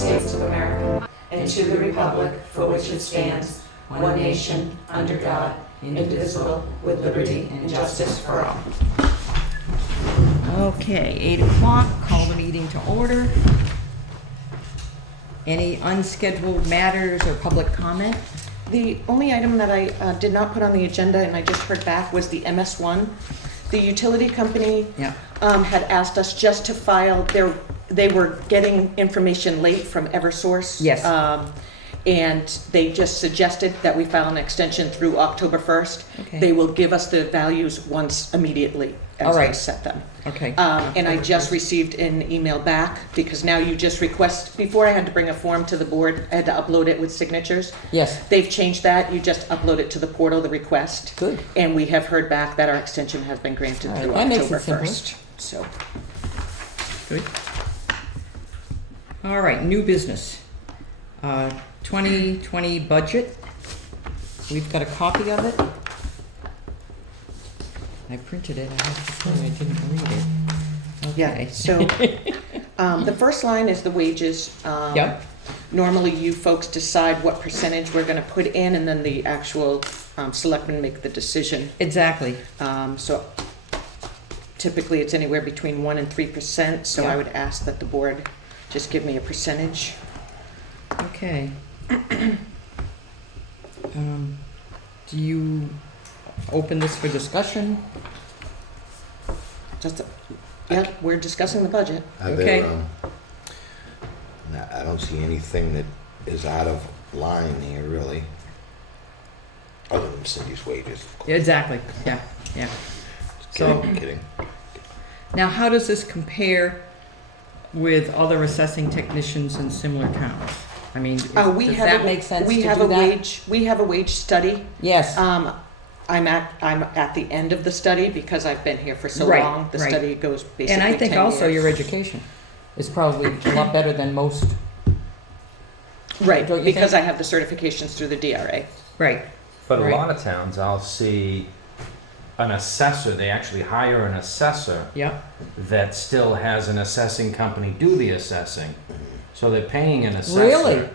United States of America and to the republic for which it stands, one nation, under God, indivisible, with liberty and justice for all. Okay, 8 o'clock, call the meeting to order. Any unscheduled matters or public comment? The only item that I did not put on the agenda, and I just heard back, was the MS1. The utility company had asked us just to file they were getting information late from Eversource. Yes. And they just suggested that we file an extension through October 1st. Okay. They will give us the values once immediately as I set them. Okay. And I just received an email back because now you just request, before I had to bring a form to the board, I had to upload it with signatures. Yes. They've changed that. You just upload it to the portal, the request. Good. And we have heard back that our extension has been granted All right, through that makes October it simpler. 1st. So, Good. All right, new business. 2020 budget. We've got a copy of it. I printed it. I have to tell you, I didn't read it. yeah, Okay. so the first line is the wages. Yep. Normally you folks decide what percentage we're gonna put in and then the actual selectmen make the decision. Exactly. So typically it's anywhere between 1% and 3%, so Yeah. I would ask that the board just give me a percentage. Okay. Do you open this for discussion? Yeah, we're discussing the budget. Okay. I don't see anything that is out of line here, really. Other than Cindy's wages, of course. Exactly. Yeah. So- Kidding. Now, how does this compare with other assessing technicians in similar towns? I mean, does that make sense to do that? We have a wage study. Yes. I'm at the end of the study because I've been here for so Right, long. The right. study goes basically 10 And years. I think also your education is probably a lot better than most. Right, don't you because think? I have the certifications through the DRA. Right. But Right. a lot of towns, I'll see an assessor, they actually hire an assessor Yeah. that still has an assessing company do the assessing. So they're paying an assessor. Really?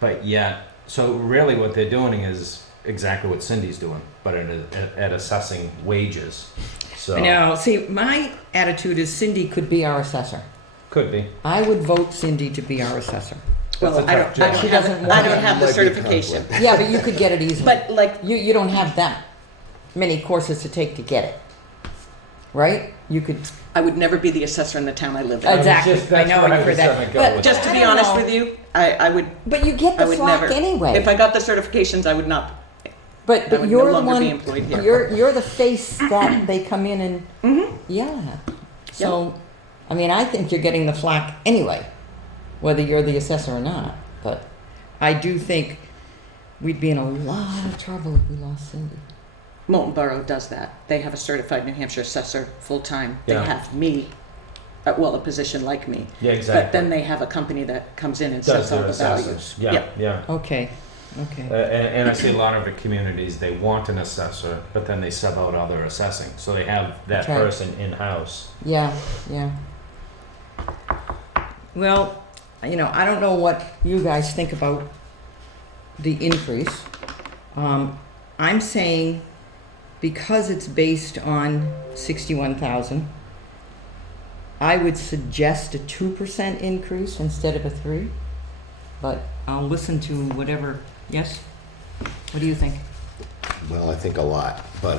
But yet, so really what they're doing is exactly what Cindy's doing, but at assessing wages. So Now, see, my attitude is Cindy could be our assessor. could be. I would vote Cindy to be our assessor. Well, That's a I tough don't job. She have, doesn't I want don't it. have the Might be certification. conflict. Yeah, but you could get it easily. But like, You don't have that many courses to take to get it, right? You could. I would never be the assessor in the town I live in. Exactly. Just- I that's know where you've I heard was that. gonna go But with Just that. to I be don't honest know. with you, I would, But you get I the would slack never. anyway. If I got the certifications, I would not. But I would you're no the longer one. be employed here. You're the face that they come in and yeah. So, I mean, I think you're getting the flack anyway, whether you're the assessor or not. But I do think we'd be in a lot of trouble if we lost Cindy. Molten Borough does that. They have a certified New Hampshire assessor full-time. They Yeah. have me, well, a position like me. Yeah, exactly. But then they have a company that comes in and Does sets all their the assessors. values. Yeah. Okay. Okay. And I see a lot of the communities, they want an assessor, but then they sub out other assessing. So they have that That's right. person in-house. Yeah. Well, you know, I don't know what you guys think about the increase. I'm saying because it's based on 61,000, I would suggest a 2% increase instead of a 3%. But I'll listen to whatever. Yes? What do you think? Well, I think a lot, but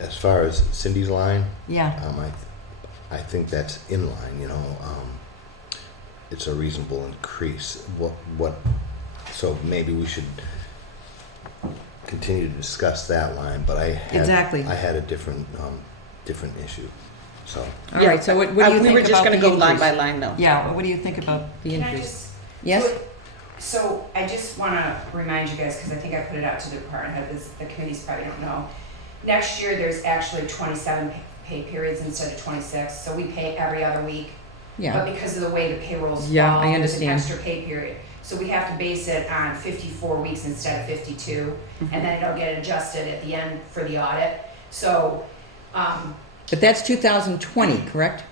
as far as Cindy's line, Yeah. I think that's in line. You know, it's a reasonable increase. So maybe we should continue to discuss that line. But I had a different issue. So All right. So what do you think about We were just going to the go line increase? by line, though. Yeah. What do you think about the Can I increase? just? Yes. So I just want to remind you guys, because I think I put it out to the department head, the committees probably don't know. Next year, there's actually 27 pay periods instead of 26, so we pay every other week. Yeah. But because of the way the payrolls Yeah, fall, I there's an understand. extra pay period. So we have to base it on 54 weeks instead of 52, and then it'll get adjusted at the end for the audit. So, But that's 2020, correct?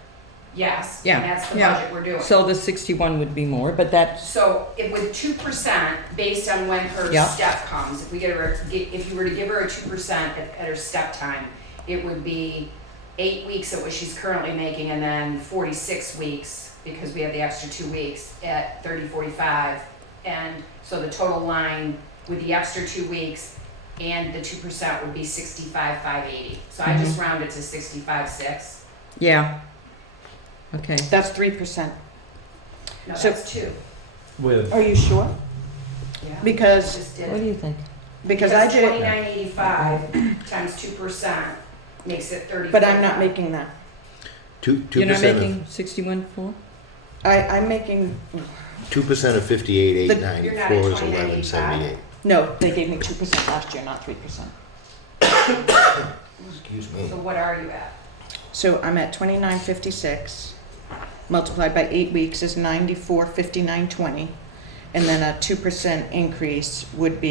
Yes, Yeah, and that's the yeah. budget we're doing. So the 61 would be more, but that's, So with 2%, based on when her Yeah. step comes, if you were to give her a 2% at her step time, it would be 8 weeks at what she's currently making, and then 46 weeks, because we have the extra 2 weeks, at 30.45. And so the total line with the extra 2 weeks and the 2% would be 65,580. So I just rounded to 65,6. yeah. Okay. That's 3%. No, So- that's 2. With Are you sure? Yeah. Because, Just did What it. do you think? because I did it, 2985 times 2% makes it 30. but I'm not making that. 2% You're not of making 61 for? I'm making, 2% of 58,894 You're not at is 2985. 1178. no, they gave me 2% last year, not 3%. Excuse me. So what are you at? So I'm at 2956, multiplied by 8 weeks is 9459.20, and then a 2% increase would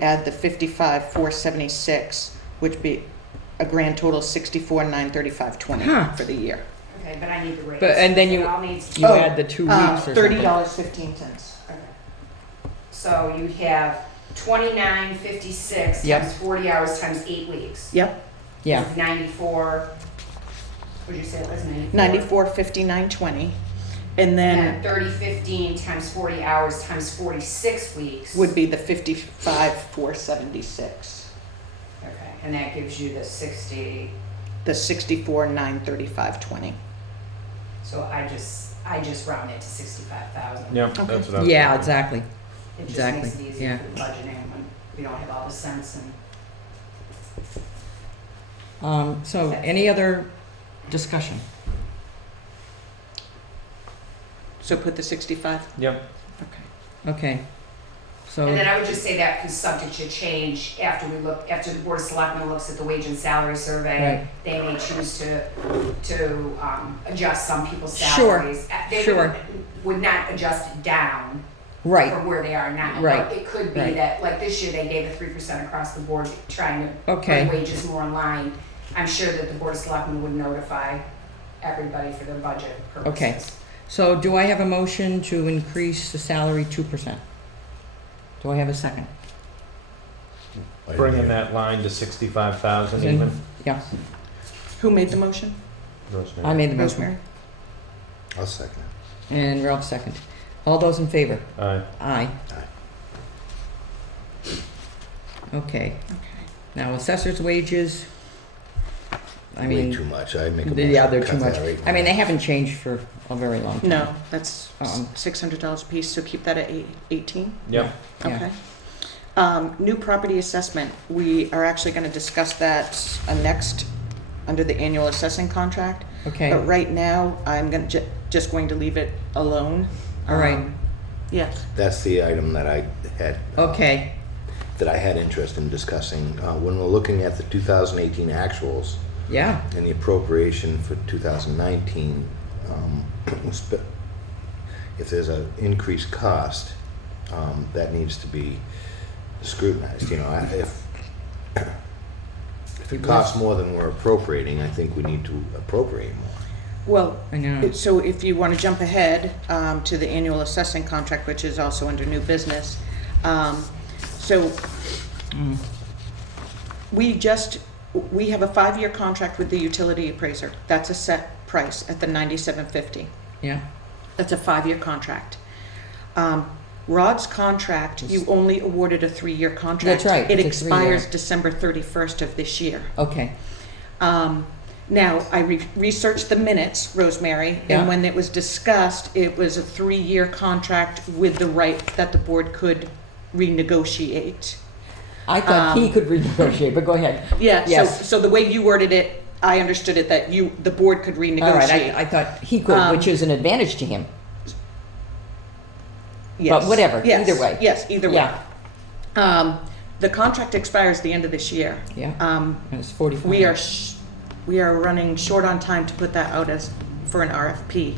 add the 55,476, which be a grand total 64,935.20 Huh. for the year. Okay, but I need the raise. But- and then So you- it all needs to- You Oh, add the 2 weeks or something. $30.15. Okay. So you have 2956 Yep. times 40 hours times 8 weeks. Yep, Yeah, Is 94, what did you say it was, 94? 9459.20, and And then 3015 times 40 hours times 46 weeks. would be the 55,476, Okay, and that gives you the 60, the 64,935.20. so I just rounded to 65,000. Yep, Okay. that's what I was yeah, thinking. exactly. It just Exactly, makes it easier yeah. for the budgeting when we don't have all the cents and. So any other discussion? So put the 65? Yep. Okay. Okay. So, And then I would just say that is subject to change after the Board of Selectmen looks at the wage and salary survey. Right. They may choose to adjust some people's Sure, salaries. They sure. would not adjust it down right, from where they are now. Right, But it could be right. that, like this year, they gave a 3% across the board, trying to Okay. bring wages more in line. I'm sure that the Board of Selectmen would notify everybody for their budget purposes. Okay. So do I have a motion to increase the salary 2%? Do I have a second? Bringing that line to 65,000 Then- even. Yeah, Who made the motion? Rosemary. I made the motion. Rosemary? I'll second it. And Ralph second. All those in favor? Aye. Aye. Aye. Okay. Okay. Now assessors' wages, I Way mean, too much. I make a yeah, motion they're to too cut much. that right I mean, now. they haven't changed for a very long time. No, that's Um, $600 a piece, so keep that at 18? Yep. Yeah. Okay. New property assessment, we are actually gonna discuss that next, under the annual assessing contract. Okay, But right now, I'm gonna, just going to leave it alone. all right, Yeah, That's the item that I had. okay, That I had interest in discussing. When we're looking at the 2018 actuals yeah, and the appropriation for 2019, if there's an increased cost, that needs to be scrutinized. You know, if it costs more than we're appropriating, I think we need to appropriate more. well, I know. so if you wanna jump ahead, to the annual assessing contract, which is also under new business, so Mm. we have a 5-year contract with the utility appraiser. That's a set price at the $97.50. Yeah, That's a 5-year contract. Rod's contract, you only awarded a 3-year contract. That's right, It it's a 3-year. expires December 31st of this year. okay, Now, I researched the minutes, Rosemary, Yeah. and when it was discussed, it was a 3-year contract with the right that the board could renegotiate. I thought he could renegotiate, but go ahead. Yeah, Yes. so the way you worded it, I understood it that the board could All right, renegotiate. I thought he could, which is an advantage to him. Yes. but whatever, Yes, either way. Yes, either way. Yeah, The contract expires the end of this year. yeah, Um, and it's 45. we are running short on time to put that out for an RFP.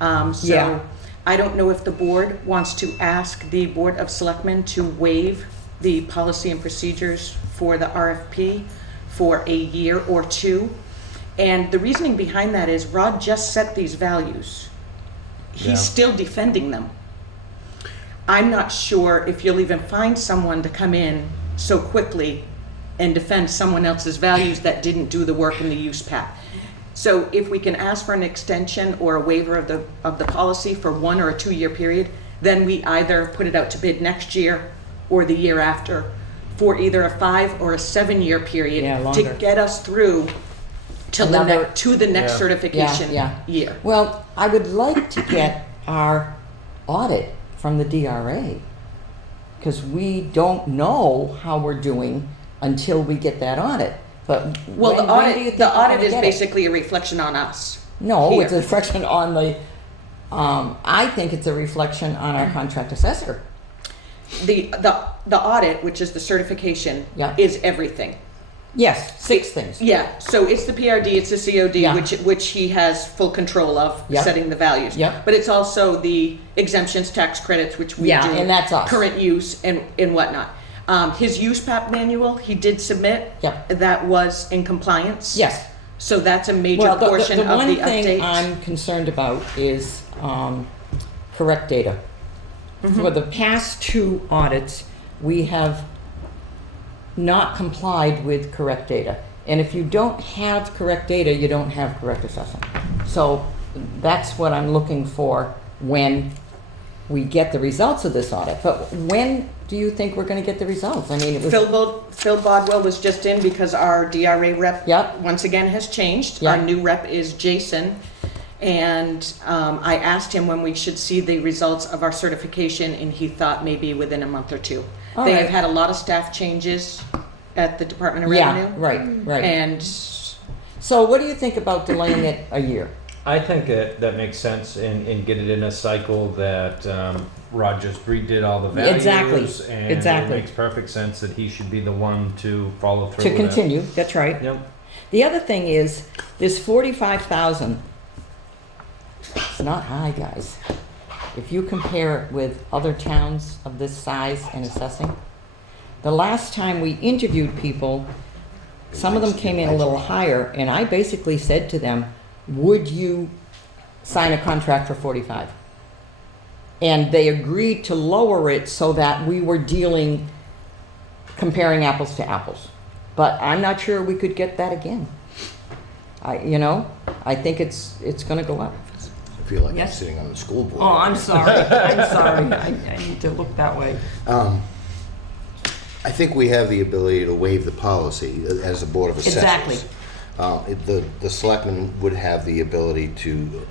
Yeah. So I don't know if the board wants to ask the Board of Selectmen to waive the policy and procedures for the RFP for a year or two. And the reasoning behind that is Rod just set these values. He's Yeah. still defending them. I'm not sure if you'll even find someone to come in so quickly and defend someone else's values that didn't do the work in the use pack. So if we can ask for an extension or a waiver of the policy for 1 or a 2 year period, then we either put it out to bid next year or the year after for either a 5 or a 7 year period Yeah, to longer. get us through to Another- the next Yeah. certification Yeah, year. Well, I would like to get our audit from the DRA, because we don't know how we're doing until we get that audit. But Well, when do you think the we're audit gonna is get it? basically a reflection on us. No, here. it's a reflection on the, I think it's a reflection on our contract assessor. The audit, which is the certification, Yeah. is everything. Yes, 6 things. Yeah, so it's the PRD, it's the COD, Yeah. which he has full control of, Yeah. setting the values. Yeah. But it's also the exemptions, tax credits, which we do. Yeah, and that's us. Current use and whatnot. His use PAP manual, he did submit. Yep. That was in compliance. Yes. So that's a major Well, portion the of one the thing update. I'm concerned about is correct data. Mm-hmm. For the past 2 audits, we have not complied with correct data. And if you don't have correct data, you don't have correct assessment. So that's what I'm looking for when we get the results of this audit. But when do you think we're gonna get the results? I mean, it was. Phil Bodwell was just in because our DRA rep, Yep. once again, has changed. Yep. Our new rep is Jason. And I asked him when we should see the results of our certification, and he thought maybe within a month or 2. All They right. have had a lot of staff changes at the Department of Yeah, Revenue. right. And So what do you think about delaying it a year? I think that makes sense and get it in a cycle that Rod just redid all the values. Exactly, And exactly. it makes perfect sense that he should be the one to follow through To with it. continue, that's right. Yep. The other thing is, this 45,000, it's not high, guys. If you compare it with other towns of this size and assessing, the last time we interviewed people, some of them came in a little higher, and I basically said to them, would you sign a contract for 45? And they agreed to lower it so that we were comparing apples to apples. But I'm not sure we could get that again. I think it's gonna go up. I feel like I'm Yes. sitting on the school board. Oh, I'm sorry, I'm sorry, I need to look that way. I think we have the ability to waive the policy as a Board of Assessors. Exactly. The selectmen would have the ability to,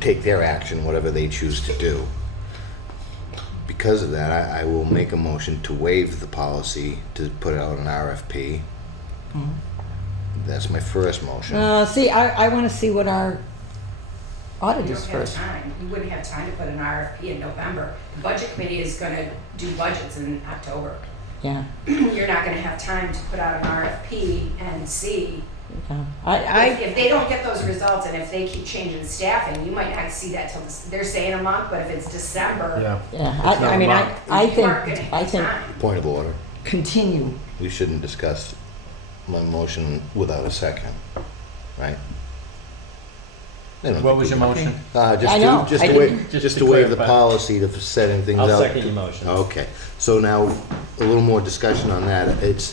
take their action, whatever they choose to do. Because of that, I will make a motion to waive the policy, to put out an RFP. That's my first motion. See, I wanna see what our audit You is don't have first. time. You wouldn't have time to put an RFP in November. The budget committee is gonna do budgets in October. Yeah, You're not gonna have time to put out an RFP and see. yeah. If they don't get those results and if they keep changing staffing, you might not see that till, they're saying a month, but if it's December. Yeah. Yeah, It's not I mean, a I month. You aren't gonna think, have time. Point of order. continue. We shouldn't discuss my motion without a second, right? I don't What think was we your can- motion? I know, Just I to waive, didn't- Just to to waive the clarify. policy to setting things out. I'll second your motion. Okay, so now a little more discussion on that. It's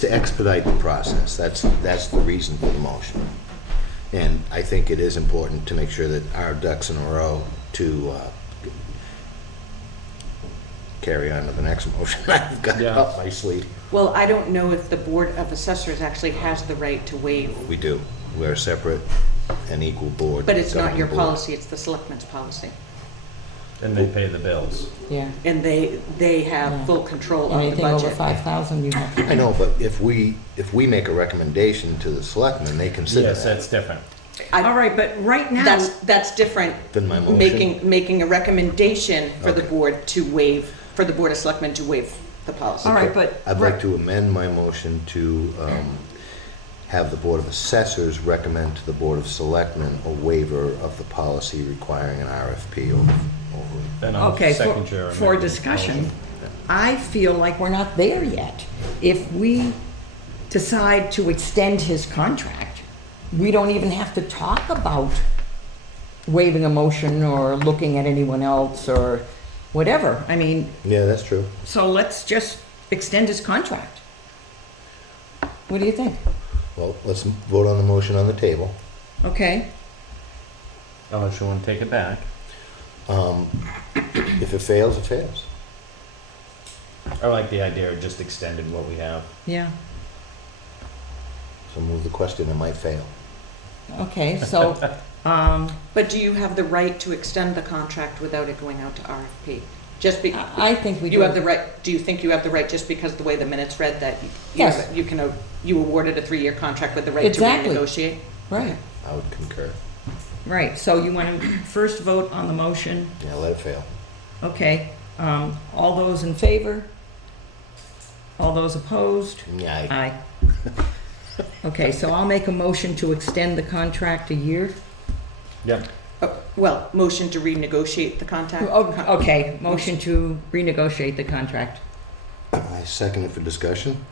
to expedite the process. That's the reason for the motion. And I think it is important to make sure that our ducks in a row to carry on to the next motion I've got Yeah. up my sleeve. well, I don't know if the Board of Assessors actually has the right to waive, We do. We're a separate and equal board. but it's not your governing board. policy, it's the selectmen's policy. And they pay the bills. Yeah, And they Yeah. have full control of the anything over budget. 5,000, you have to. I know, but if we make a recommendation to the selectmen, they consider Yes, that. that's different. All right, but right now. That's different. Than my motion? Making a recommendation for the Okay. board to waive, for the Board of Selectmen to waive the policy. All right, but. I'd like to amend my motion to have the Board of Assessors recommend to the Board of Selectmen a waiver of the policy requiring an RFP over. Then I'll Okay, second your for amendment discussion, motion. I feel like we're not there yet. If we decide to extend his contract, we don't even have to talk about waiving a motion or looking at anyone else or whatever. I mean, Yeah, that's true. so let's just extend his contract. What do you think? Well, let's vote on the motion on the table. Okay, Unless you want to take it back. If it fails, it fails. I like the idea of just extending what we have. yeah, So move the question, it might fail. okay, so, But do you have the right to extend the contract without it going out to RFP? Just be, I think we do. you have the right, do you think you have the right just because the way the minutes read that Yes. you can, you awarded a 3-year contract with the right Exactly. to renegotiate? Right, I would concur. right, so you want to first vote on the motion, Yeah, let it fail. okay, all those in favor? All those opposed? Yeah, Aye. Okay, so I'll make a motion to extend the contract a year. Yeah. Well, motion to renegotiate the contract? Oh, okay, motion to renegotiate the contract. I second it for discussion.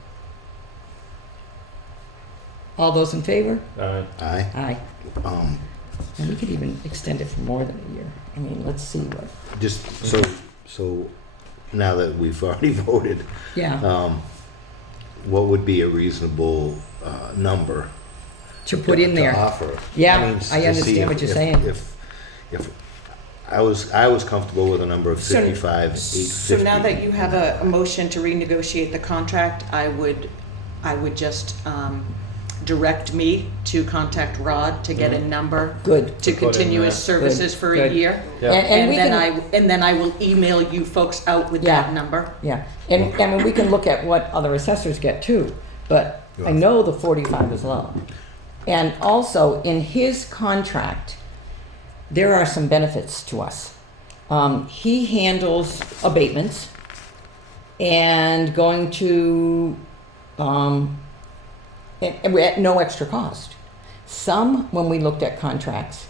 All those in favor? Aye. Aye. Um, And we could even extend it for more than a year. I mean, let's see what, just so now that we've already voted, yeah, what would be a reasonable number to put in to there. offer? Yeah, mean, I to see understand what you're saying. If I was comfortable with a number of So- 55, 850. So now that you have a motion to renegotiate the contract, I would just direct me to contact Rod to get a number Good. to To put in continuous there. services for a Good. year. Yeah. And we can, And then I will email you folks out with Yeah. that number. yeah, and I mean, we can look at what other assessors get too, but I know the 45 is low. And also, in his contract, there are some benefits to us. He handles abatements and going to, and we're at no extra cost. Some, when we looked at contracts,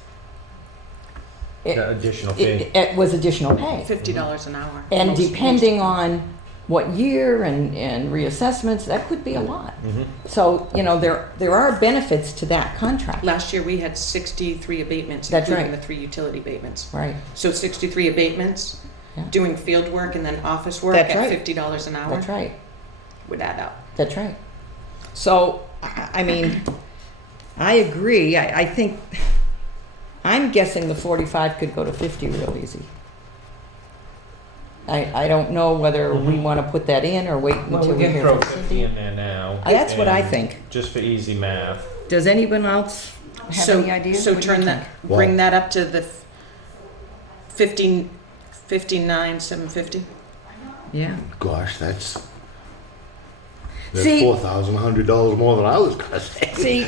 The additional fee. it was additional pay. $50 an hour. And Most- depending on what year and reassessments, that could be a lot. Mhm. So, you know, there are benefits to that contract. Last year, we had 63 abatements, That's including right. the 3 utility abatements. Right, So 63 abatements, Yeah. doing field work and then office work That's at right. $50 an hour that's right, would add up. that's right. So, I mean, I agree, I think, I'm guessing the 45 could go to 50 real easy. I don't know whether we Mhm. want to put that in or wait Well, until we we can hear throw from 50 Cindy. in there now. That's what I and think. Just for easy math. Does anyone else have So, any ideas? so What do you turn that, think? bring that up to the 59,750? Yeah. Gosh, that's See- $4,100 more than I was gonna say. See,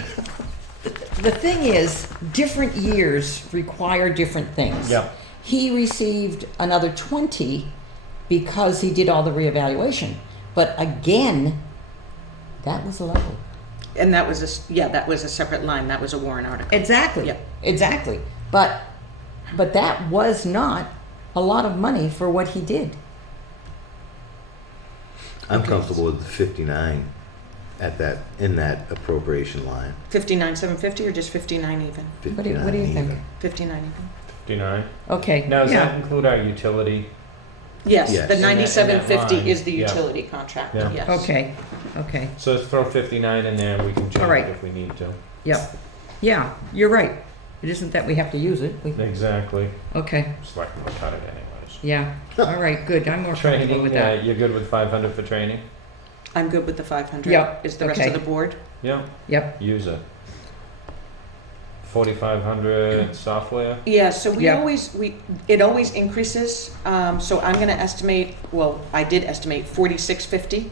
the thing is, different years require different things. Yeah. He received another 20 because he did all the reevaluation. But again, that was a level. And that was that was a separate line, that was a warrant article. Exactly. Yeah. Exactly. But that was not a lot of money for what he did. I'm comfortable with the 59 in that appropriation line. 59,750 or just 59 even? What do you 59 think? even. 59 even? 59. Okay. Now, does yeah. that include our utility? Yes, Yes. the In that 9750 line, is the yeah. utility contract, Yeah. yes. Okay. Okay. So let's throw 59 in there and we can change All right. it if we need to. Yep. Yeah, you're right. It isn't that we have to use it. Exactly. Okay. Selectmen will cut it anyways. Yeah. All right. Good. I'm more comfortable Training, with yeah, that. you're good with 500 for training? I'm good with the 500. Yep, Is the rest okay. of the board? Yeah, Yep. use it. 4,500 software? Yeah, so Yeah. it always increases, so I'm gonna estimate, well, I did estimate 4650.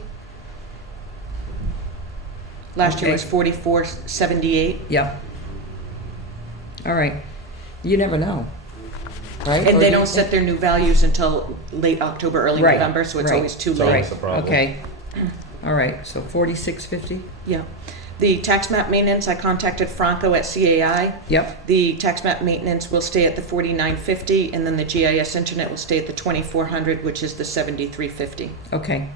Last year Okay. was 4478. Yep. All right. You never know, right? Or And they you- don't set their new values until late October, early Right, November, so it's right. always too So- late. Right. That's the problem. Okay. All right. So 4650. Yeah. The tax map maintenance, I contacted Franco at CAI. Yep. The tax map maintenance will stay at the 4950, and then the GIS internet will stay at the 2400, which is the 7350. Okay.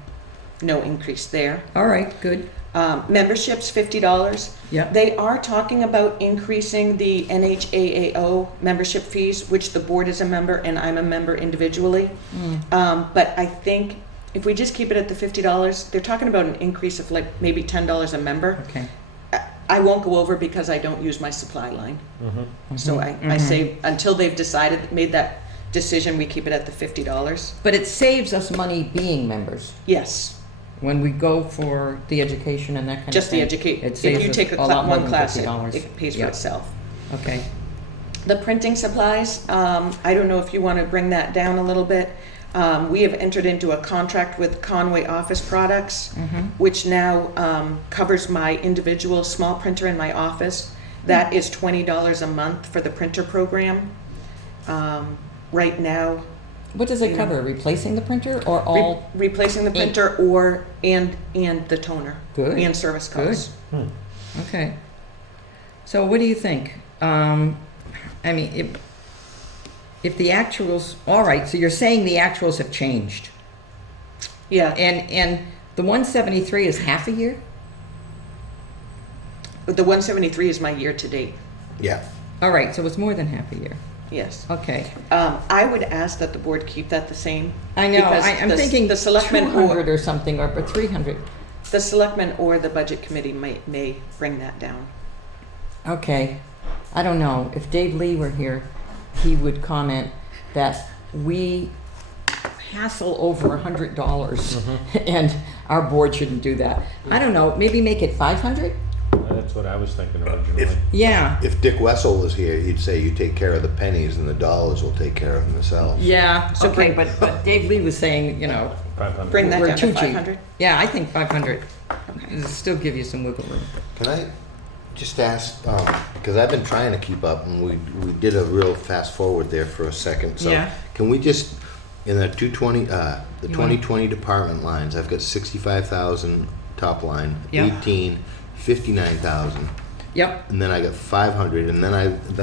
No increase there. All right. Good. Memberships, $50. Yep. They are talking about increasing the NHAAO membership fees, which the board is a member and I'm a member individually. But I think if we just keep it at the $50, they're talking about an increase of like maybe $10 a member. Okay. I won't go over because I don't use my supply line. So I say until they've decided, made that decision, we keep it at the $50. But it saves us money being members. Yes, When we go for the education and that kind just of the thing. educate. It If saves you us take a lot more one than class, $50. it pays for Yeah. itself. Okay. The printing supplies, I don't know if you want to bring that down a little bit. We have entered into a contract with Conway Office Products, which now covers my individual small printer in my office. That is $20 a month for the printer program. Right now, What does it cover? Replacing the printer or all? replacing the ink. printer and the toner. Good. And service costs. Okay. So what do you think? I mean, if the actuals, all right, so you're saying the actuals have changed. Yeah, And the 173 is half a year? the 173 is my year to date, Yeah. All right, so it's more than half a year. yes. Okay. I would ask that the board keep that the same. I know, because I'm the- thinking the selectmen 200 or something, or 300. The selectmen or the budget committee may bring that down. Okay. I don't know. If Dave Lee were here, he would comment that we hassle over $100 and our board shouldn't do that. I don't know, maybe make it 500? That's what I was thinking originally. If, Yeah. if Dick Wessel was here, he'd say you take care of the pennies and the dollars will take care of themselves. Yeah, So okay, bring- but Dave Lee was saying, you know, 500. Bring that we're down too to cheap. 500? Yeah, I think 500. It'll still give you some wiggle room. Can I just ask, because I've been trying to keep up and we did a real fast forward there for a second. So Yeah. can we just, in the 220, the You 2020 department lines, I've got 65,000 top line, Yeah. 18, 59,000. Yep. And then I got 500 and then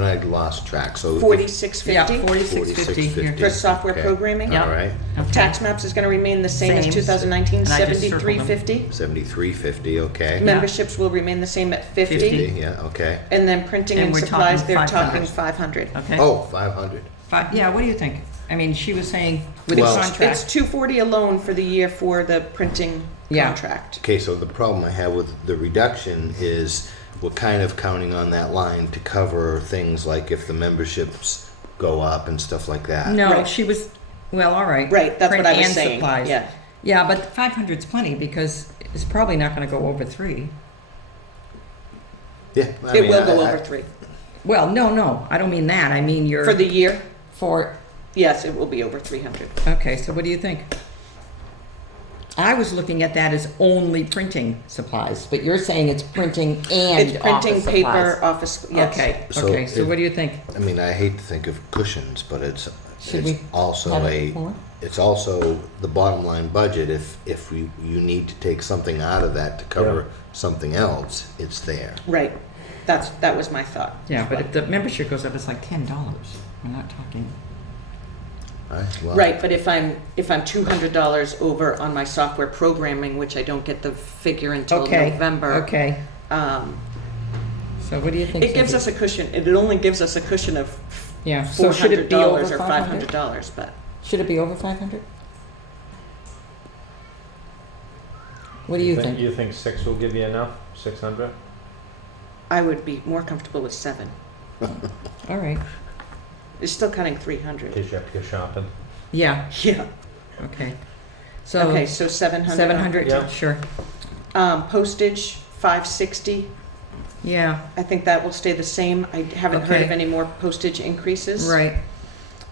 I lost track. So if- 4650 Yeah, 4650 here. 4650. for software Okay. programming. Yeah. All right. Okay. Tax maps is going to remain the same as Same. 2019, And I just circled them. 7350. 7350, okay. Yeah. Memberships will remain the same at 50. 50. Yeah, okay. And then printing And and we're supplies, talking they're 500. talking 500. Okay. Oh, 500. Yeah, what do you think? I mean, she was saying with the Well- It's contract. 240 alone for the year for the printing Yeah. contract. Okay, so the problem I have with the reduction is we're kind of counting on that line to cover things like if the memberships go up and stuff like that. No, Right. she was, well, all right. Right, that's Print what I was and saying. supplies. Yeah. Yeah, but 500's plenty because it's probably not going to go over 3. Yeah. I It mean, will go I- over 3. Well, no, I don't mean that. I mean you're For the year, for. yes, it will be over 300. Okay, so what do you think? I was looking at that as only printing supplies, but you're saying it's printing and It's printing, office paper, supplies. office, yes. Okay, So okay. So if- what do you think? I mean, I hate to think of cushions, but it's Should we also have it more? it's also the bottom line budget. If you need to take something out of that to cover Yeah. something else, it's there. Right. That was my thought. Yeah, but if the membership goes up, it's like $10. We're not talking. Well, Right, but if I'm $200 over on my software programming, which I don't get the figure until Okay. November, Okay. So what do you think? it gives us Sophie? a cushion. It only gives us a cushion of Yeah. So should it be over $400 or 500? $500, but Should it be over 500? What do you think? You think 6 will give you enough? 600? I would be more comfortable with 7. All right. It's still cutting In 300. case you have to go shopping. Yeah. Yeah. Okay. So Okay, so 700. 700. Yeah. Sure. Postage, 560. Yeah. I think that will stay the same. I haven't heard Okay. of any more postage increases. Right.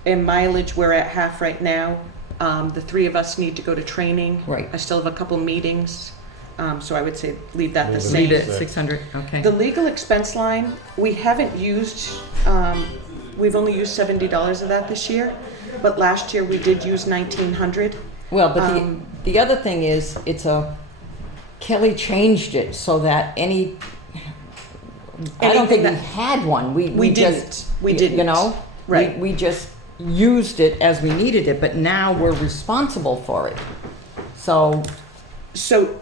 And mileage, we're at half right now. The 3 of us need to go to training. Right. I still have a couple meetings, so I would say leave that the Leave it. same. Leave it Six. 600. Okay. The legal expense line, we haven't used, we've only used $70 of that this year, but last year we did use 1,900. Well, but Um, the other thing is, Kelly changed it so that I don't think Anything we that- had one. We We just, didn't. We You didn't. know? Right. We just used it as we needed it, but now we're responsible for it. So, So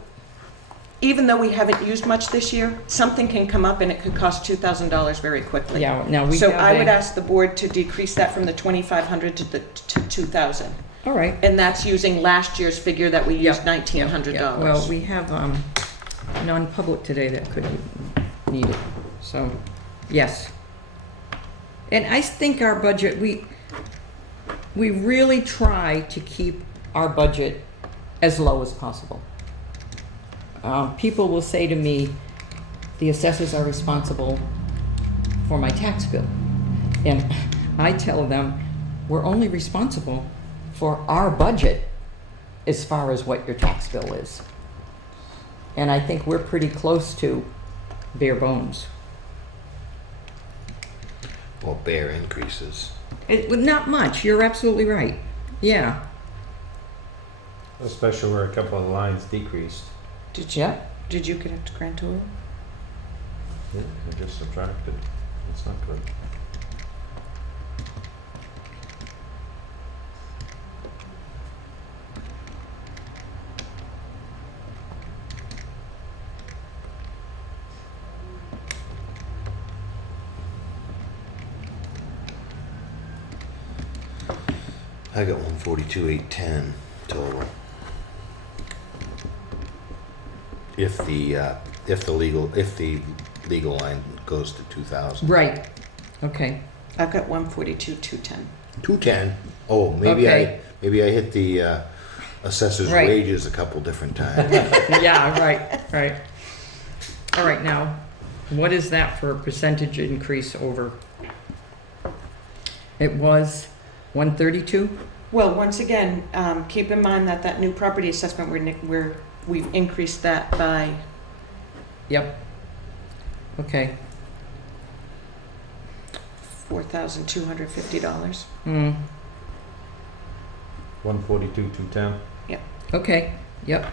even though we haven't used much this year, something can come up and it could cost $2,000 very quickly. Yeah, now we So have I would a- ask the board to decrease that from the 2,500 to 2,000. All right. And that's using last year's figure that we used, Yep, $1,900. Yeah, well, we have non-public today that could need it, so, yes. And I think our budget, we really try to keep our budget as low as possible. People will say to me, the assessors are responsible for my tax bill. And I tell them, we're only responsible for our budget as far as what your tax bill is. And I think we're pretty close to bare bones. Or bare increases. Not much, you're absolutely right. Yeah. Especially where a couple of lines decreased. Did you get a grand total? Yeah, I just subtracted. It's not good. I got 142,810 total. If the legal line goes to 2,000. Right, okay. I've got 142,210. 210. Oh, maybe Okay. I hit the assessor's Right. wages a couple different times. Yeah, right. All right, now, what is that for a percentage increase over? It was 132? Well, once again, keep in mind that that new property assessment, we've increased that by, Yep. Okay. $4,250. 142, 210. Okay, yep.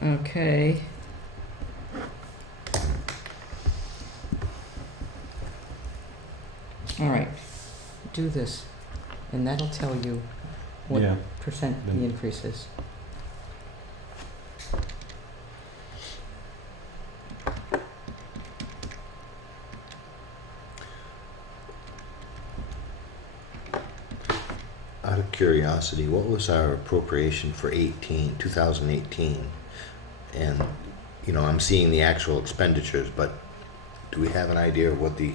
Okay. All right, do this, and that'll tell you what Yeah. percent the increase is. Out of curiosity, what was our appropriation for 2018? And, I'm seeing the actual expenditures, but do we have an idea of what the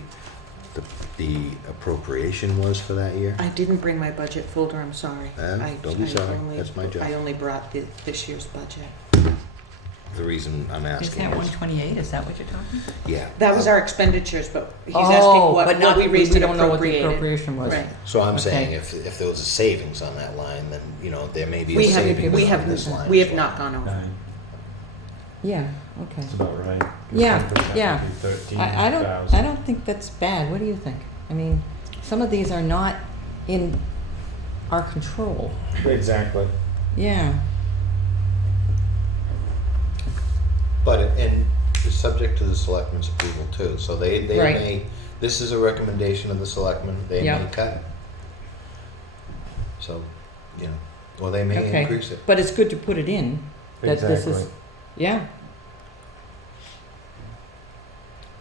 appropriation was for that year? I didn't bring my budget folder, I'm sorry. Don't be sorry, that's my job. I only brought this year's budget. The reason I'm asking Is that 128, is that what you're talking? Yeah. That was our expenditures, but he's Oh, asking but what not, we raised we and don't know what the appropriated. appropriation was. Right. So I'm Okay. saying if there was a savings on that line, then, there may be We a have- savings we on have- this line. We as have well. not gone over. 9. Yeah, okay. That's about right. Yeah, 10% yeah. would be I 13,000. don't think that's bad. What do you think? I mean, some of these are not in our control. Exactly. Yeah. But, and it's subject to the selectmen's approval too, so they Right. may, this is a recommendation of the selectmen, they Yeah. may cut it. So, or they may Okay. increase it. But it's good to put it in, that this is, Exactly. yeah.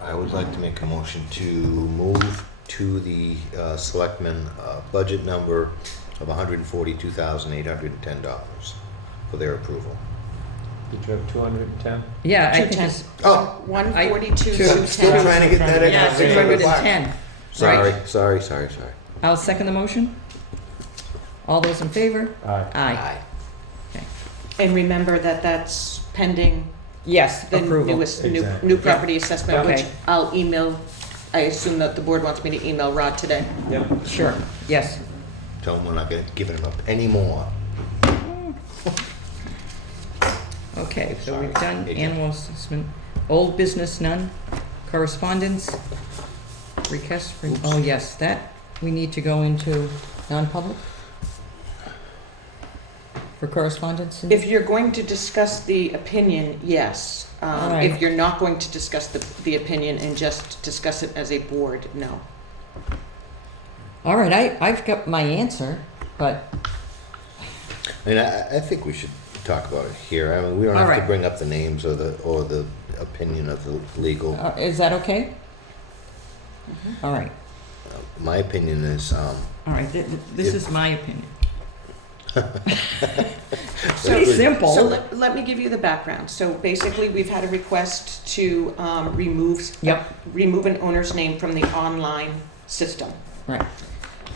I would like to make a motion to move to the selectmen budget number of $142,810 for their approval. Did you have 210? Yeah, I think 210. it's, Oh, 142, Two- still 210. trying to get that yeah, extra $600. 610. Sorry, Right. sorry. I'll second the motion. All those in favor? Aye. Aye. And remember that that's pending Yes, the approval. newest, Exactly. new property assessment, which Okay. I'll email. I assume that the board wants me to email Rod today. Yep. Sure, yes. Tell them we're not giving them up anymore. Okay, so Sorry. we've done Hey, animal assessment. Old business, none. Correspondence? Request for, oh, yes, that, we need to go into non-public? For correspondence? Cindy? If you're going to discuss the opinion, yes. All right. If you're not going to discuss the opinion and just discuss it as a board, no. All right, I've got my answer, but, And I think we should talk about it here. I mean, we don't All have to right. bring up the names or the opinion of the legal. Is that okay? All right, My opinion is, all right, this is my opinion. So- Pretty simple. So let me give you the background. So basically, we've had a request to Yep, remove an owner's name from the online system. right.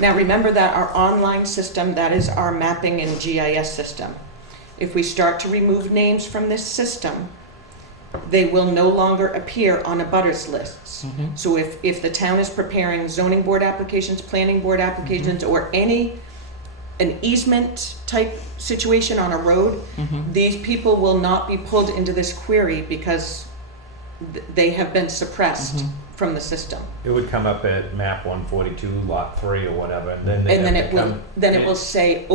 Now, remember that our online system, that is our mapping and GIS system. If we start to remove names from this system, they will no longer appear on abutters lists. Mhm. So if the town is preparing zoning board applications, planning board applications, or an easement type situation on a road, Mhm. these people will not be pulled into this query because they have been suppressed Mhm. from the system. It would come up at map 142, lot 3 or whatever, and then they And then have it to will, come. then it will say,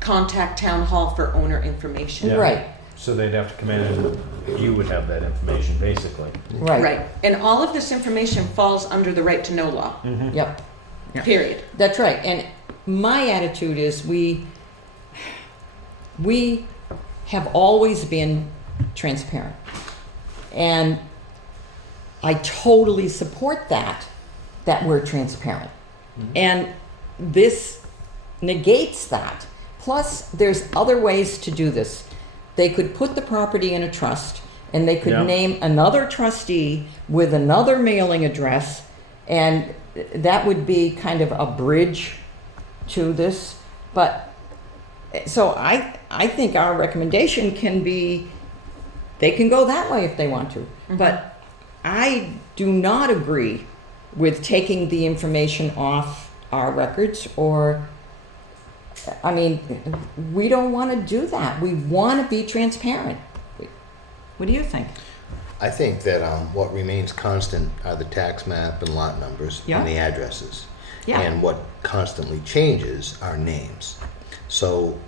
contact town hall for owner information. Yeah. Right, So they'd have to come in and you would have that information, basically. right, Right, and all of this information falls under the right to know law, yep. Yeah. period. That's right, and my attitude is we have always been transparent. And I totally support that we're transparent. And this negates that. Plus, there's other ways to do this. They could put the property in a trust, and they could Yeah. name another trustee with another mailing address, and that would be kind of a bridge to this. But, so I think our recommendation can be, they can go that way if they want to. But I do not agree with taking the information off our records, or, I mean, we don't want to do that. We want to be transparent. What do you think? I think that what remains constant are the tax map and lot numbers Yeah. and the addresses. Yeah. And what constantly changes are names. So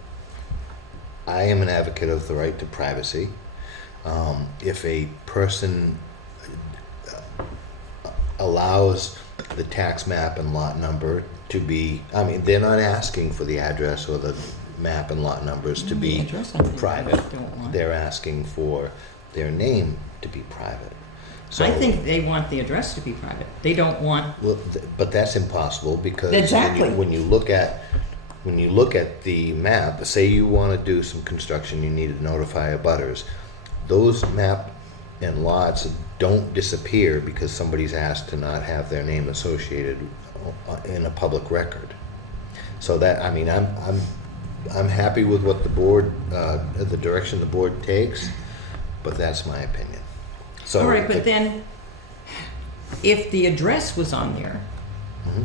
I am an advocate of the right to privacy. If a person allows the tax map and lot number to be, I mean, they're not asking for the address or the map and lot numbers to be Address, I think, private. they don't want. They're asking for their name to be private. So, I think they want the address to be private. They don't want, well, but that's impossible because Exactly. when you look at the map, say you want to do some construction, you need to notify abutters. Those map and lots don't disappear because somebody's asked to not have their name associated in a public record. So that, I mean, I'm happy with what the board, the direction the board takes, but that's my opinion. So all right, but then, if the address was on there, Mhm.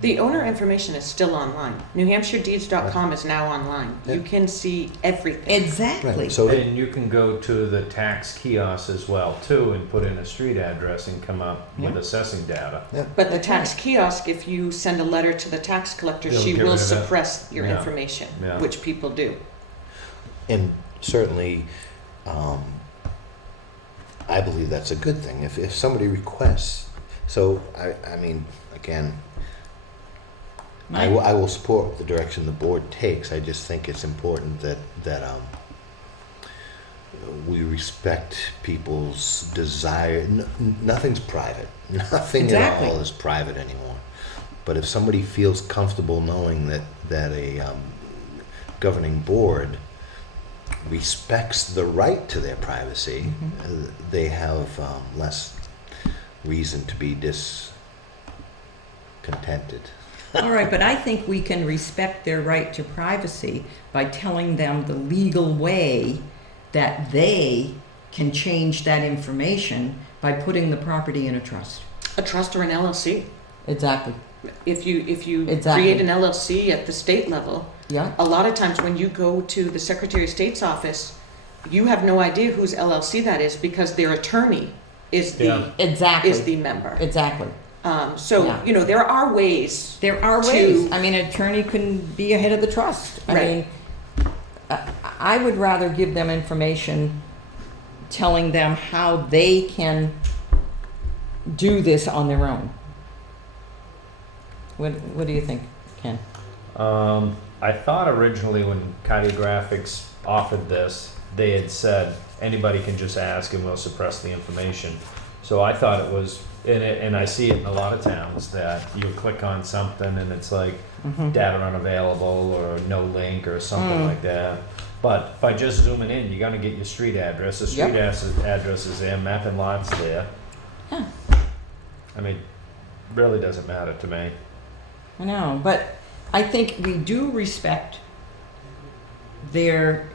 The owner information is still online. NewHampshireDeeds.com is now online. You Yeah. can see everything. exactly. Right, so And you can go to the tax kiosk as well too and put in a street address and come up with Yeah. assessing data. But the tax kiosk, if you send a letter to the tax collector, They'll she get will rid of it. suppress your Yeah. information, Yeah. which people do. And certainly, I believe that's a good thing. If somebody requests, so I mean, again, I will support the direction the board takes. I just think it's important that we respect people's desire. Nothing's private. Nothing Exactly. at all is private anymore. But if somebody feels comfortable knowing that a governing board respects the right to their privacy, they have less reason to be discontented. All right, but I think we can respect their right to privacy by telling them the legal way that they can change that information by putting the property in a trust. A trust or an LLC. Exactly. If you Exactly. create an LLC at the state level, Yeah. a lot of times when you go to the Secretary of State's office, you have no idea whose LLC that is because their attorney is Yeah. Exactly. member. Exactly. So, Yeah. you know, there are ways. There are To- ways. I mean, an attorney can be ahead of the trust. I Right. mean, I would rather give them information telling them how they can do this on their own. What do you think, Ken? I thought originally when Cardiographics offered this, they had said anybody can just ask and we'll suppress the information. So I thought it was, and I see it in a lot of towns, that you click on something and it's like data unavailable or no link or something like that. But by just zooming in, you're gonna get your street address. The street address is there, mapping lots there. Yeah. I mean, really doesn't matter to me. I know, but I think we do respect their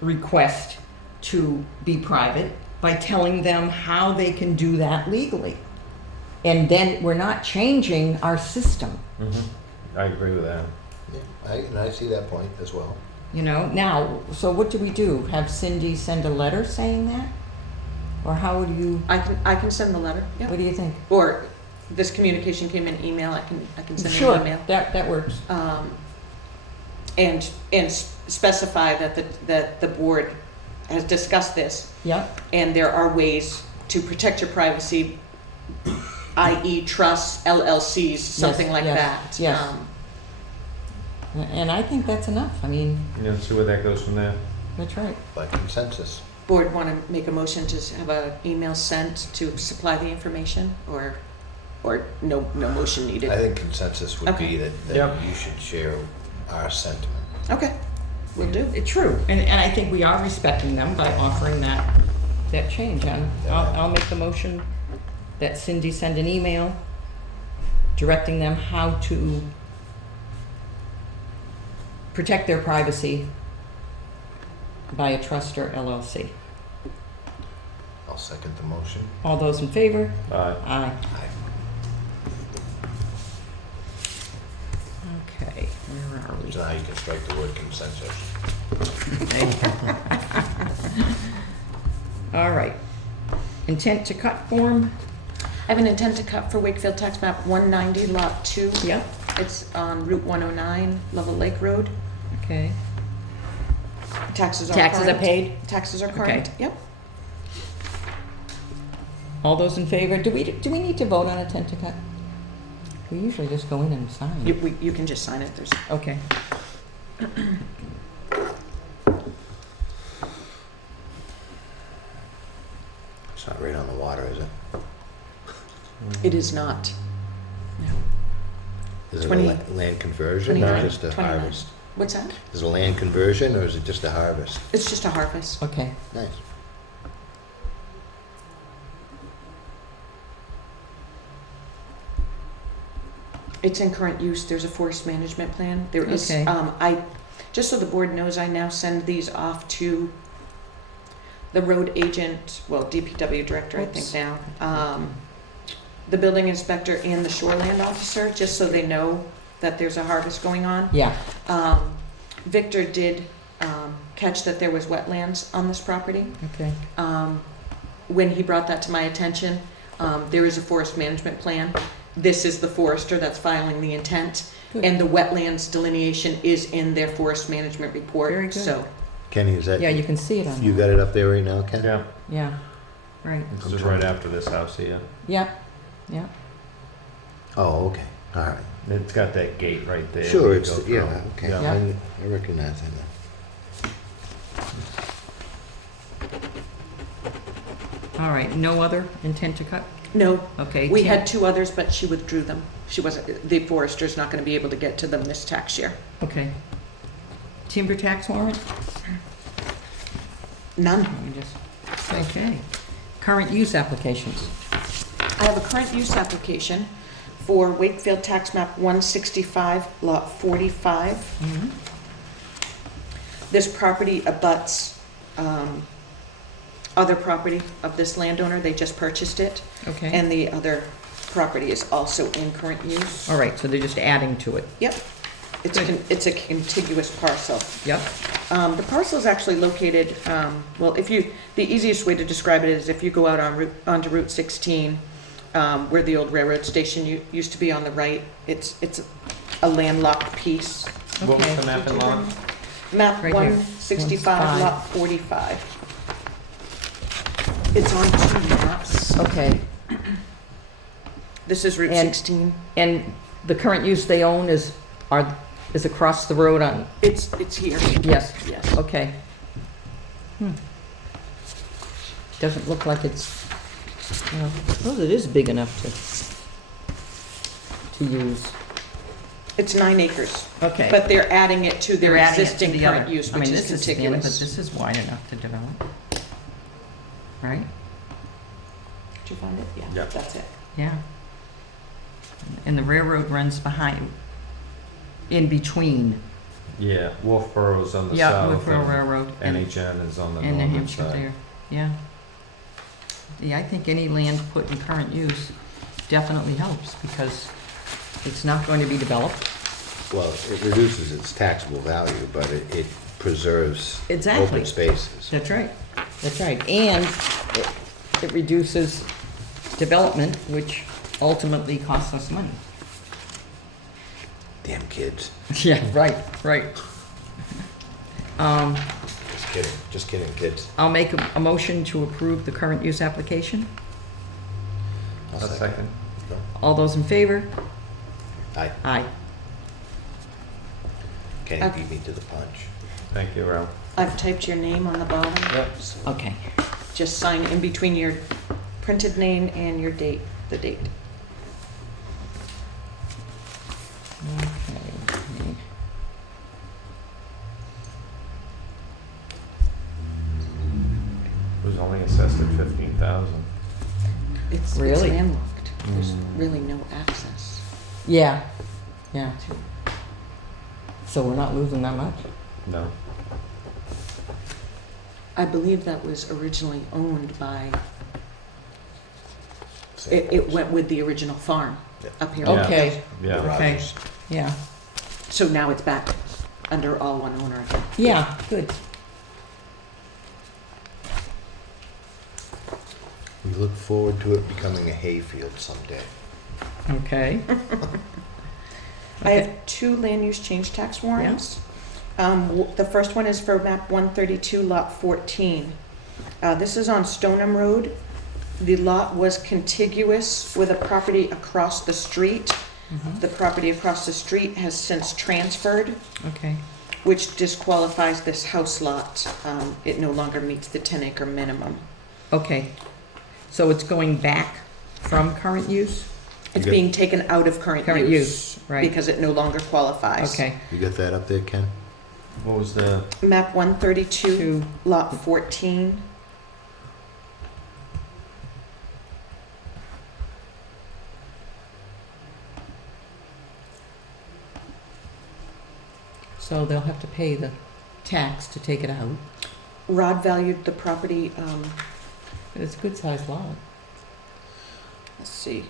request to be private by telling them how they can do that legally. And then we're not changing our system, I agree with that. Yeah, and I see that point as well. you know? Now, so what do we do? Have Cindy send a letter saying that? Or how would you, I can send the letter, yeah. what do you think? Or this communication came in email, I can send Sure, an email. that works. And specify that the board has discussed this, Yep, and there are ways to protect your privacy, i.e. trusts, LLCs, something like yes, that. yes. And I think that's enough. I mean, Yeah, see where that goes from there. that's right. By consensus. Board want to make a motion to have an email sent to supply the information, or no motion needed? I think consensus would Okay. be that Yep. you should share our sentiment. Okay, will do. It's true, and I think we are respecting them by offering that change. And I'll make the motion that Cindy send an email directing them how to protect their privacy by a trust or LLC. I'll second the motion. All those in favor? Aye. Aye. Okay, where are we? So now you can strike the word consensus. All right. Intent to cut form? I have an intent to cut for Wakefield Tax Map 190, Lot 2. Yep. It's on Route 109, Level Lake Road. Okay. Taxes are Taxes are current. paid? Taxes are current, Okay. yep. All those in favor? Do we need to vote on intent to cut? We usually just go in and sign. You can just sign it, there's, Okay. It's not right on the water, is it? it is not. No. Is it 20 a land conversion or 29, just a 29. harvest? What's that? Is it a land conversion or is it just a harvest? It's just a harvest. Okay. Nice. It's in current use, there's a forest management plan. There is, Okay. just so the board knows, I now send these off to the road agent, well, DPW director, I think Oops. now, the building inspector and the shoreland officer, just so they know that there's a harvest going on. Yeah. Victor did catch that there was wetlands on this property. Okay. When he brought that to my attention, there is a forest management plan. This is the forester that's filing the intent, Good. and the wetlands delineation is in their forest management report. Very good. So, Kenny, is that, Yeah, you can see it on you there. got it up there right now, Ken? Yeah, Yeah. Right. this is right after this house here. Yep. Yep. Oh, okay, all right. It's got that gate right there. Sure, where you it's, go through. yeah, okay. Yeah. I recognize that now. All right. No other intent to cut? no, Okay. we Tim- had 2 others, but she withdrew them. She wasn't, the forester's not gonna be able to get to them this tax year. Okay. Timber tax warrant? None. Let me just, okay. Current use applications. I have a current use application for Wakefield Tax Map 165, Lot 45. Mhm. This property abuts other property of this landowner. They just purchased it. Okay. And the other property is also in current use. All right, so they're just adding to it. Yep. It's a contiguous parcel. Yep. The parcel is actually located, well, the easiest way to describe it is if you go out onto Route 16, where the old railroad station used to be on the right, it's a landlocked piece. What was Okay. the map and lot? Map Right here. 165, lot 45. It's on 2 maps. Okay. This is Route And- 16. And the current use they own is is across the road on, It's here. yes, Yes. okay. Doesn't look like it's, well, I suppose it is big enough to use. It's 9 acres, Okay. but they're adding it to their They're adding it to existing the current other- use, I which mean, is this thin, but contiguous. this is wide enough to develop. Right? Did you find it? Yeah, Yep. that's it. Yeah. And the railroad runs behind, in between. Yeah, Wolfboro's on the Yeah, south. Wolfboro and Railroad and NHN is on the New northern Hampshire side. there, yeah. Yeah, I think any land put in current use definitely helps because it's not going to be developed. Well, it reduces its taxable value, but it preserves Exactly. open spaces. That's right, that's right. And it reduces development, which ultimately costs us money. Damn kids. Yeah, right, right. Just kidding, kids. I'll make a motion to approve the current use application. I'll A second. All those in favor? Aye. Aye. Kenny beat me to the punch. Thank you, Ralph. I've typed your name on the bottom. Yep. Okay. Just sign in between your printed name and your date, the date. Okay. It was only assessed at 15,000. It's Really? landlocked. There's Mm. really no access. Yeah, yeah. So we're not losing that much? No. I believe that was originally owned by, it went with the original farm Yeah. up here. Yeah. Okay, The Yeah. Okay. Rogers. yeah. So now it's back under all one owner again. Yeah, good. We look forward to it becoming a hayfield someday. Okay. I have 2 land use change tax warrants. The first one is for map 132, lot 14. This is on Stoneham Road. The lot was contiguous with a property across the street. Mhm. The property across the street has since transferred, Okay, which disqualifies this house lot. It no longer meets the 10-acre minimum. okay. So it's going back from current use? It's got- being taken out of current Current use. use, right. Because it no longer qualifies. Okay. You got that up there, Ken? What was the, Map 132, Two, lot 14. so they'll have to pay the tax to take it out. Rod valued the property, It's a good sized lot. let's see.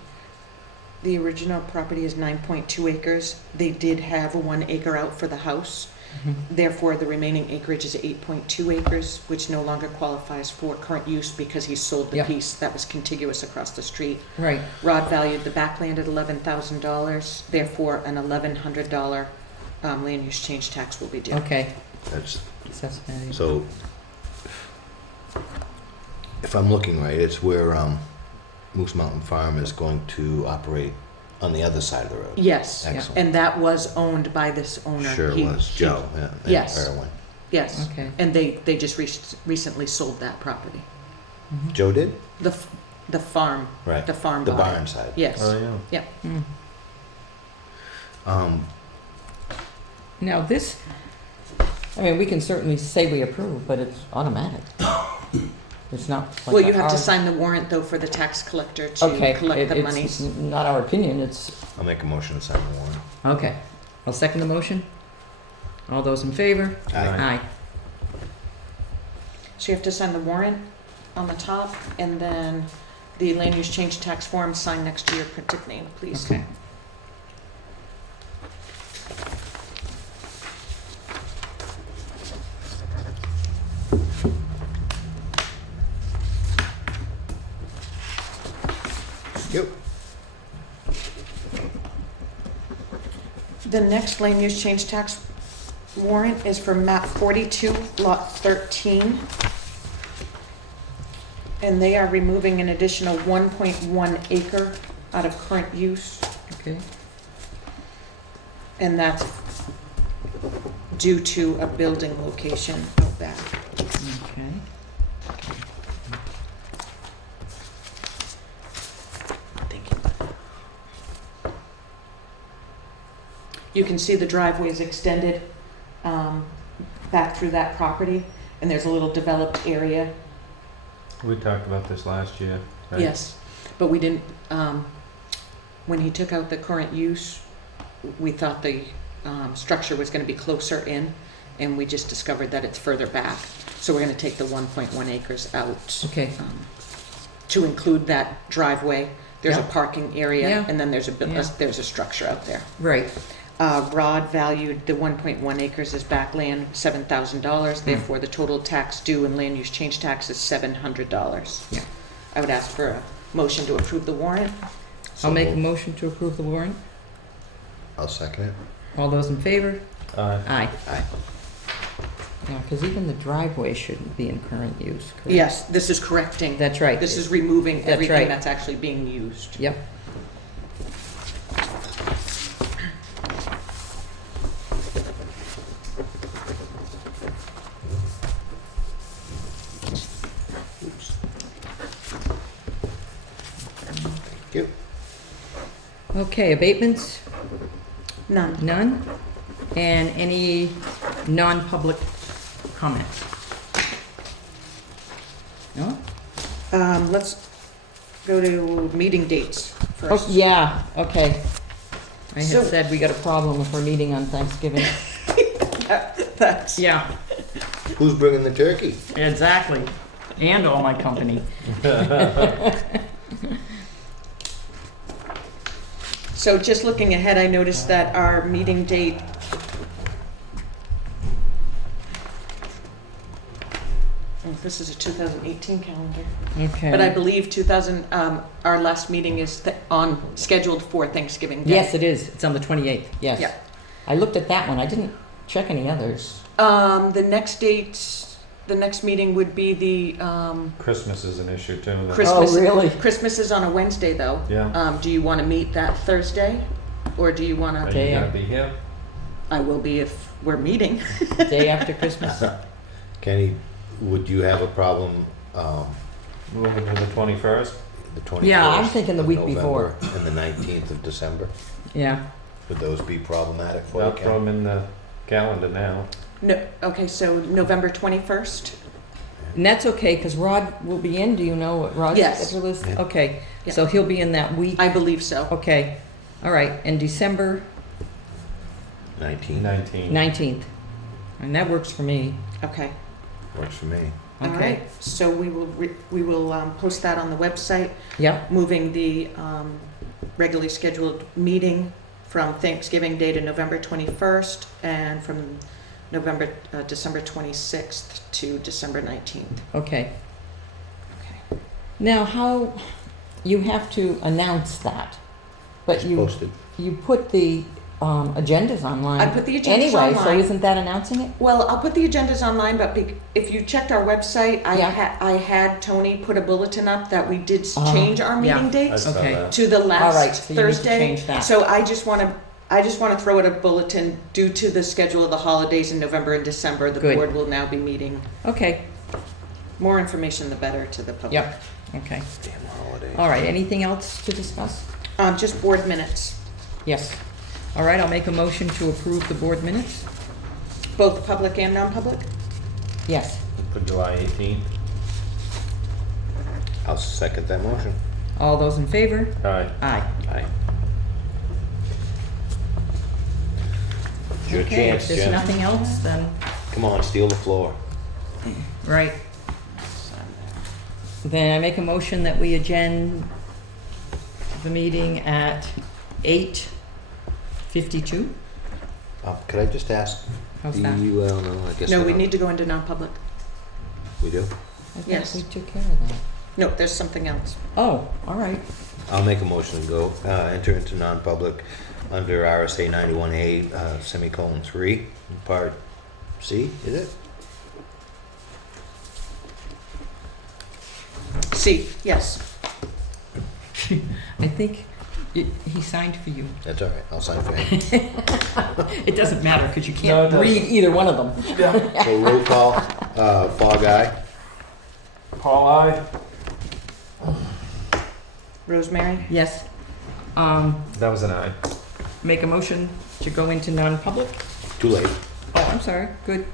The original property is 9.2 acres. They did have a 1 acre out for the house. Mhm. Therefore, the remaining acreage is 8.2 acres, which no longer qualifies for current use because he sold the Yeah. piece that was contiguous across the street. Right, Rod valued the backland at $11,000. Therefore, an $1,100 land use change tax will be due. okay. That's, Assessed value. so, if I'm looking right, it's where Moose Mountain Farm is going to operate on the other side of the road. Yes, Excellent. and that was owned by this owner. Sure He- was, he- Joe. Yeah, Yes. Irwin. Yes, Okay. and they just recently sold that property. Mhm. Joe did? The farm, Right. the farm The bought it. barn side. Yes. oh, yeah. Mm. Um, Now this, I mean, we can certainly say we approve, but it's automatic. It's not like Well, you have to our- sign the warrant, though, for the tax collector to Okay, collect the it's monies. not our opinion, it's, I'll make a motion to sign the warrant. okay. I'll second the motion. All those in favor? Aye. Aye. So you have to sign the warrant on the top, and then the land use change tax form signed next to your printed name, please. Okay. Yep. The next land use change tax warrant is for map 42, lot 13. And they are removing an additional 1.1 acre out of current use. Okay. And that's due to a building location out back. Okay. You can see the driveway is extended back through that property, and there's a little developed area. We talked about this last year, right? Yes, but we didn't, when he took out the current use, we thought the structure was gonna be closer in, and we just discovered that it's further back. So we're gonna take the 1.1 acres out. Okay. To include that driveway. There's a Yeah. parking area, Yeah. and then there's Yeah. there's a structure out there. Right. Rod valued the 1.1 acres as backland, $7,000. Therefore, the total tax due and land use change tax is $700. Yeah. I would ask for a motion to approve the warrant. So I'll make a moved. motion to approve the warrant. I'll second it. All those in favor? Uh, Aye. Aye. Yeah, because even the driveway shouldn't be in current use, correct? Yes, this is correcting. That's right. This is removing That's everything right. that's actually being used. Yep. Oops. Thank you. Okay, abatements? None. None? And any non-public comments? No? Let's go to meeting dates Oh, first. yeah, okay. I So- had said we got a problem with our meeting on Thanksgiving. That's, Yeah, Who's bringing the turkey? exactly. And all my company. so just looking ahead, I noticed that our meeting date, this is a 2018 calendar, Okay. but I believe our last meeting is scheduled for Thanksgiving Day. Yes, it is. It's on the 28th, yes. Yeah. I looked at that one. I didn't check any others. The next date, the next meeting would be the Christmas is an issue too. Christmas. Oh, really? Christmas is on a Wednesday, though. Yeah. Do you want to meet that Thursday, or do you want Are to? you gonna be here? I will be if we're meeting. Day after Christmas? Kenny, would you have a problem, Moving to the 21st? the 21st? Yeah, I'm thinking the of week November and the 19th of December? Yeah. Would those be problematic for you, I'll Ken? throw them in the calendar now. No. Okay, so November 21st. And that's okay, because Rod will be in. Do you know what Rod's Yes. schedule is? Yeah. Okay, Yeah. so he'll be in that week. I believe so. Okay, all right, and December 19th. 19. 19th. And that works for me. Okay. Works for me. All Okay. right. So we will post that on the website, Yep, moving the regularly scheduled meeting from Thanksgiving Day to November 21st, and from December 26th to December 19th. okay. Now, how, you have to announce that, but It's you, posted. you put the agendas online. I put the agendas Anyway, so online. isn't that announcing it? Well, I'll put the agendas online, but if you checked our website, Yeah. I had Tony put a bulletin up that we did Uh-huh. change our Yeah. meeting I dates saw Okay. that. to the All right, last so you need to Thursday. change that. So I just want to throw out a bulletin due to the schedule of the holidays in November and December. The Good. board will now be meeting. Okay, More information, the better to the public. yep, okay. Damn holidays. All right, anything else to discuss? Just board minutes, Yes. All right, I'll make a motion to approve the board minutes. both public and non-public. Yes. For July 18th. I'll second that motion. All those in favor? Aye. Aye. Aye. It's your Okay, chance, if there's Jim. nothing else, then, Come on, steal the floor. right. Then I make a motion that we adjourn the meeting at 8:52. Could I just ask? How's that? Well, no, I guess No, we not. need to go into non-public. We do? I thought Yes. we took care of that. No, there's something else. Oh, all right. I'll make a motion to go, enter into non-public under RSA 91A, semicolon 3, part C, is it? C, yes. I think He signed for you. That's all right, I'll sign for him. It doesn't matter because you No, it can't doesn't. read either one of them. So roll call, Fogg eye. Paul, I. Rosemary? Yes. That was an aye. Make a motion to go into non-public? Too late. Oh, I'm sorry. Good.